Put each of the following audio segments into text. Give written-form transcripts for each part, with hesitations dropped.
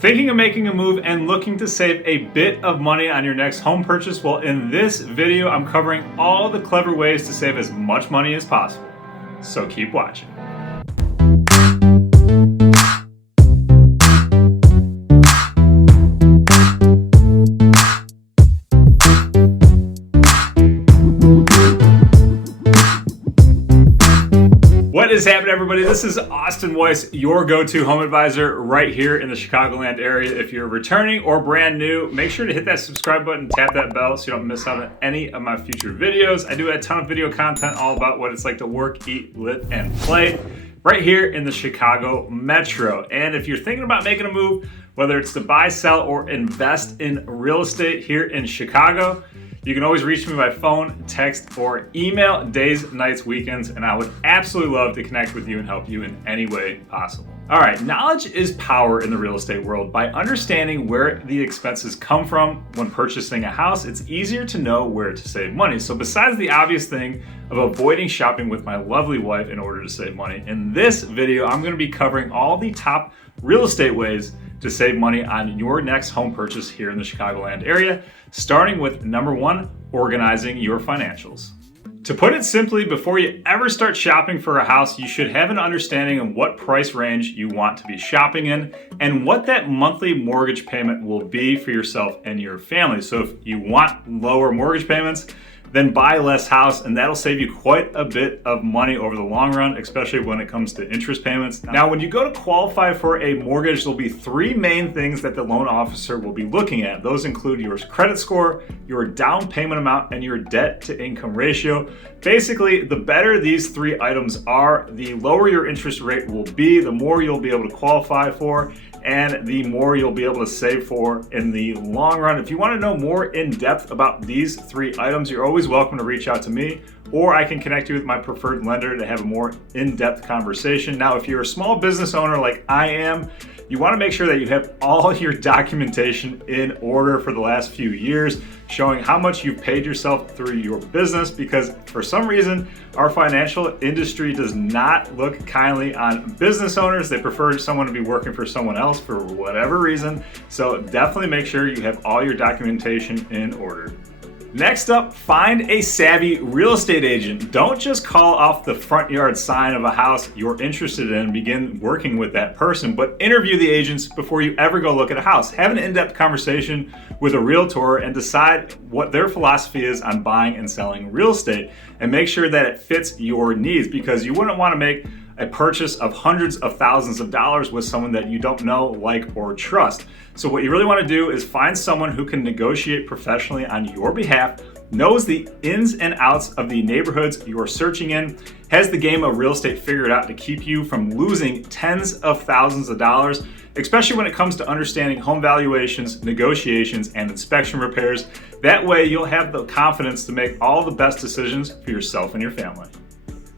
Thinking of making a move and looking to save a bit of money on your next home purchase? Well, in this video, I'm covering all the clever ways to save as much money as possible. So keep watching. What is happening, everybody? This is Austin Weiss, your go-to home advisor right here in the Chicagoland area. If you're returning or brand new, make sure to hit that subscribe button, tap that bell so you don't miss out on any of my future videos. I do a ton of video content all about what it's like to work, eat, live, and play right here in the Chicago Metro. And if you're thinking about making a move, whether it's to buy, sell, or invest in real estate here in Chicago, you can always reach me by phone, text, or email, days, nights, weekends, and I would absolutely love to connect with you and help you in any way possible. All right, knowledge is power in the real estate world. By understanding where the expenses come from when purchasing a house, it's easier to know where to save money. So besides the obvious thing of avoiding shopping with my lovely wife in order to save money, in this video, I'm gonna be covering all the top real estate ways to save money on your next home purchase here in the Chicagoland area, starting with number one, organizing your financials. To put it simply, before you ever start shopping for a house, you should have an understanding of what price range you want to be shopping in and what that monthly mortgage payment will be for yourself and your family. So if you want lower mortgage payments, then buy less house, and that'll save you quite a bit of money over the long run, especially when it comes to interest payments. Now, when you go to qualify for a mortgage, there'll be three main things that the loan officer will be looking at. Those include your credit score, your down payment amount, and your debt to income ratio. Basically, the better these three items are, the lower your interest rate will be, the more you'll be able to qualify for, and the more you'll be able to save for in the long run. If you want to know more in depth about these three items, you're always welcome to reach out to me, or I can connect you with my preferred lender to have a more in-depth conversation. Now, if you're a small business owner like I am, you want to make sure that you have all your documentation in order for the last few years, showing how much you've paid yourself through your business, because for some reason, our financial industry does not look kindly on business owners. They prefer someone to be working for someone else for whatever reason. So definitely make sure you have all your documentation in order. Next up, find a savvy real estate agent. Don't just call off the front yard sign of a house you're interested in and begin working with that person, but interview the agents before you ever go look at a house. Have an in-depth conversation with a realtor and decide what their philosophy is on buying and selling real estate, and make sure that it fits your needs, because you wouldn't want to make a purchase of hundreds of thousands of dollars with someone that you don't know, like, or trust. So what you really want to do is find someone who can negotiate professionally on your behalf, knows the ins and outs of the neighborhoods you're searching in, has the game of real estate figured out to keep you from losing tens of thousands of dollars, especially when it comes to understanding home valuations, negotiations, and inspection repairs. That way you'll have the confidence to make all the best decisions for yourself and your family.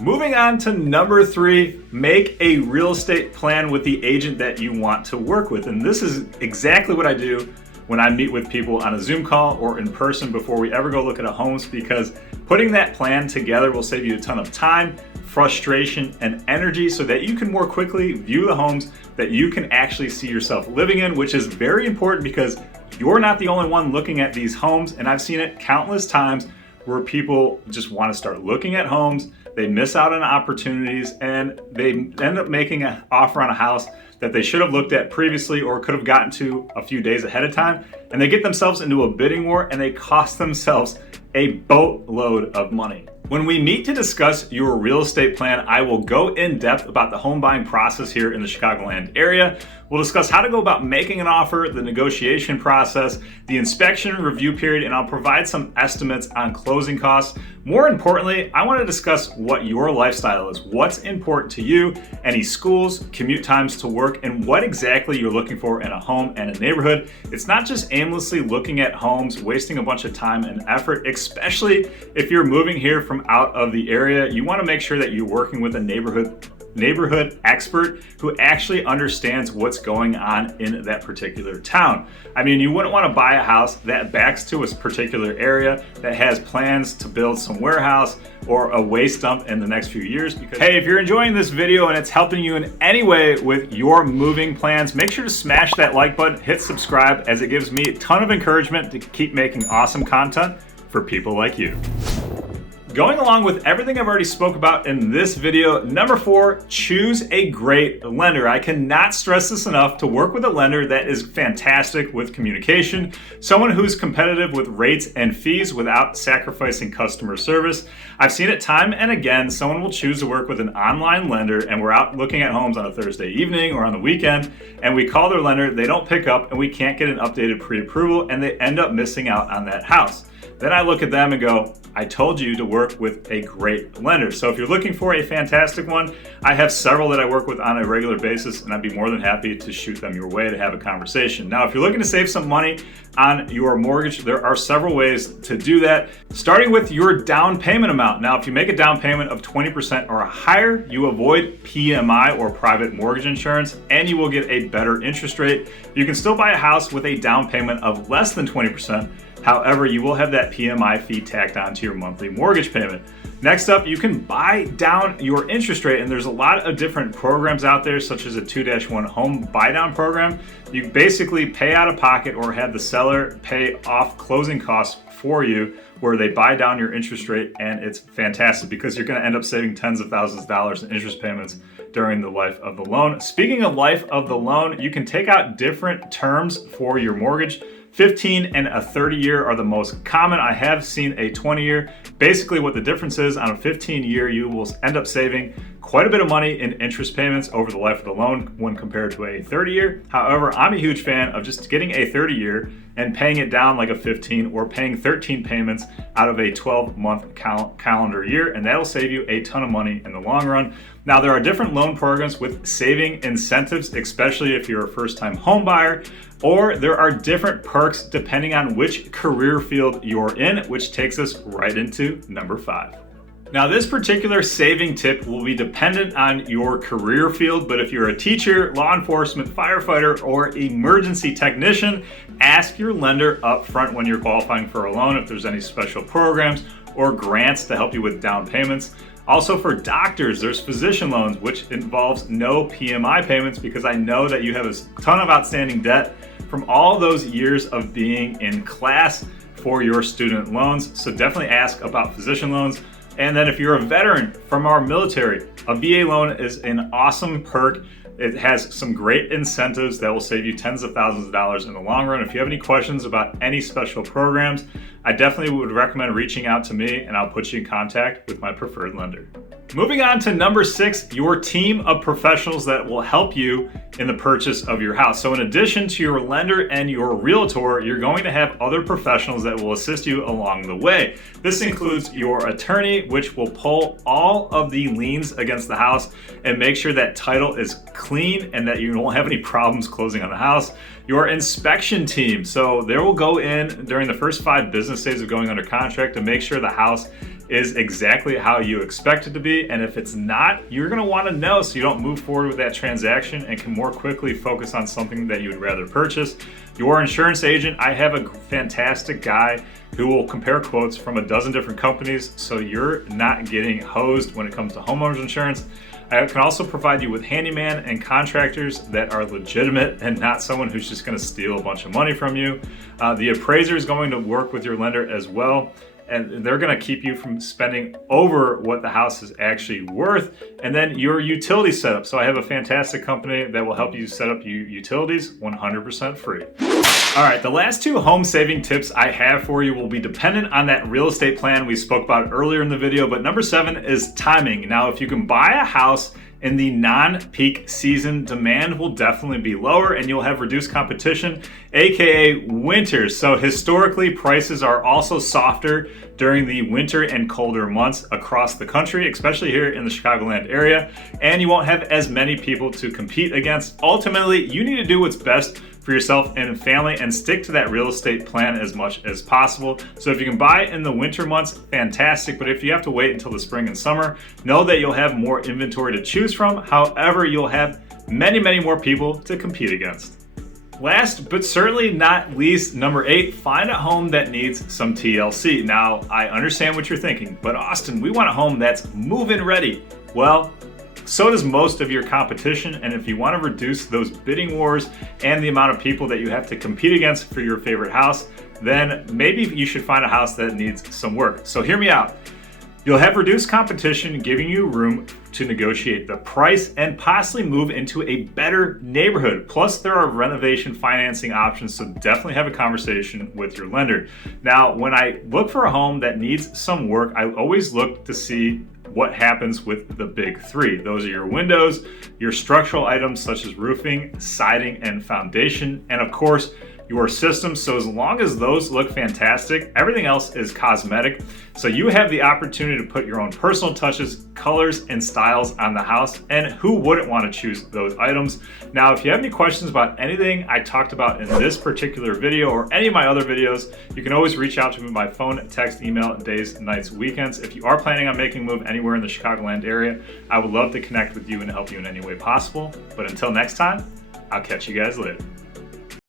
Moving on to number three, make a real estate plan with the agent that you want to work with. And this is exactly what I do when I meet with people on a Zoom call or in person before we ever go look at a homes, because putting that plan together will save you a ton of time, frustration, and energy, so that you can more quickly view the homes that you can actually see yourself living in, which is very important because you're not the only one looking at these homes. And I've seen it countless times where people just want to start looking at homes, they miss out on opportunities, and they end up making an offer on a house that they should have looked at previously or could have gotten to a few days ahead of time, and they get themselves into a bidding war and they cost themselves a boatload of money. When we meet to discuss your real estate plan, I will go in depth about the home buying process here in the Chicagoland area. We'll discuss how to go about making an offer, the negotiation process, the inspection review period, and I'll provide some estimates on closing costs. More importantly, I want to discuss what your lifestyle is, what's important to you, any schools, commute times to work, and what exactly you're looking for in a home and a neighborhood. It's not just aimlessly looking at homes, wasting a bunch of time and effort, especially if you're moving here from out of the area. You want to make sure that you're working with a neighborhood neighborhood expert who actually understands what's going on in that particular town. I mean, you wouldn't want to buy a house that backs to a particular area that has plans to build some warehouse or a waste dump in the next few years. Because, hey, if you're enjoying this video and it's helping you in any way with your moving plans, make sure to smash that like button, hit subscribe, as it gives me a ton of encouragement to keep making awesome content for people like you. Going along with everything I've already spoke about in this video, number 4, choose a great lender. I cannot stress this enough, to work with a lender that is fantastic with communication, someone who's competitive with rates and fees without sacrificing customer service. I've seen it time and again, someone will choose to work with an online lender and we're out looking at homes on a Thursday evening or on the weekend, and we call their lender, they don't pick up, and we can't get an updated pre-approval, and they end up missing out on that house. Then I look at them and go, I told you to work with a great lender. So if you're looking for a fantastic one, I have several that I work with on a regular basis, and I'd be more than happy to shoot them your way to have a conversation. Now, if you're looking to save some money on your mortgage, there are several ways to do that, starting with your down payment amount. Now, if you make a down payment of 20% or higher, you avoid PMI or private mortgage insurance, and you will get a better interest rate. You can still buy a house with a down payment of less than 20%. However, you will have that PMI fee tacked onto your monthly mortgage payment. Next up, you can buy down your interest rate, and there's a lot of different programs out there, such as a 2-1 home buy down program. You basically pay out of pocket or have the seller pay off closing costs for you, where they buy down your interest rate, and it's fantastic because you're going to end up saving tens of thousands of dollars in interest payments during the life of the loan. Speaking of life of the loan, you can take out different terms for your mortgage. 15 and a 30-year are the most common. I have seen a 20-year. Basically what the difference is, on a 15-year, you will end up saving quite a bit of money in interest payments over the life of the loan when compared to a 30-year. However, I'm a huge fan of just getting a 30-year and paying it down like a 15, or paying 13 payments out of a 12-month calendar year, and that'll save you a ton of money in the long run. Now, there are different loan programs with saving incentives, especially if you're a first-time home buyer, or there are different perks depending on which career field you're in, which takes us right into number 5. Now, this particular saving tip will be dependent on your career field, but if you're a teacher, law enforcement, firefighter, or emergency technician, ask your lender up front when you're qualifying for a loan if there's any special programs or grants to help you with down payments. Also, for doctors, there's physician loans, which involves no PMI payments, because I know that you have a ton of outstanding debt from all those years of being in class for your student loans. So definitely ask about physician loans. And then if you're a veteran from our military, a VA loan is an awesome perk. It has some great incentives that will save you tens of thousands of dollars in the long run. If you have any questions about any special programs, I definitely would recommend reaching out to me, and I'll put you in contact with my preferred lender. Moving on to number 6, your team of professionals that will help you in the purchase of your house. So in addition to your lender and your realtor, you're going to have other professionals that will assist you along the way. This includes your attorney, which will pull all of the liens against the house and make sure that title is clean and that you won't have any problems closing on the house. Your inspection team, so they will go in during the first 5 business days of going under contract to make sure the house is exactly how you expect it to be, and if it's not, you're going to want to know so you don't move forward with that transaction and can more quickly focus on something that you would rather purchase. Your insurance agent, I have a fantastic guy who will compare quotes from a dozen different companies, so you're not getting hosed when it comes to homeowners insurance. I can also provide you with handyman and contractors that are legitimate and not someone who's just going to steal a bunch of money from you. The appraiser is going to work with your lender as well, and they're going to keep you from spending over what the house is actually worth. And then your utility setup. So I have a fantastic company that will help you set up your utilities 100% free. All right, the last 2 home saving tips I have for you will be dependent on that real estate plan we spoke about earlier in the video, but number 7 is timing. Now, if you can buy a house in the non-peak season, demand will definitely be lower and you'll have reduced competition, aka winter. So historically, prices are also softer during the winter and colder months across the country, especially here in the Chicagoland area, and you won't have as many people to compete against. Ultimately, you need to do what's best for yourself and family, and stick to that real estate plan as much as possible. So if you can buy in the winter months, fantastic. But if you have to wait until the spring and summer, know that you'll have more inventory to choose from. However, you'll have many, many more people to compete against. Last but certainly not least, number 8, find a home that needs some TLC. Now, I understand what you're thinking, but Austin, we want a home that's move-in ready. Well, so does most of your competition, and if you want to reduce those bidding wars and the amount of people that you have to compete against for your favorite house, then maybe you should find a house that needs some work. So hear me out. You'll have reduced competition, giving you room to negotiate the price and possibly move into a better neighborhood. Plus, there are renovation financing options, so definitely have a conversation with your lender. Now, when I look for a home that needs some work, I always look to see what happens with the big 3. Those are your windows, your structural items such as roofing, siding, and foundation, and of course, your system. So as long as those look fantastic, everything else is cosmetic. So you have the opportunity to put your own personal touches, colors, and styles on the house, and who wouldn't want to choose those items? Now, if you have any questions about anything I talked about in this particular video or any of my other videos, you can always reach out to me by phone, text, email, days, nights, weekends. If you are planning on making a move anywhere in the Chicagoland area, I would love to connect with you and help you in any way possible. But until next time, I'll catch you guys later.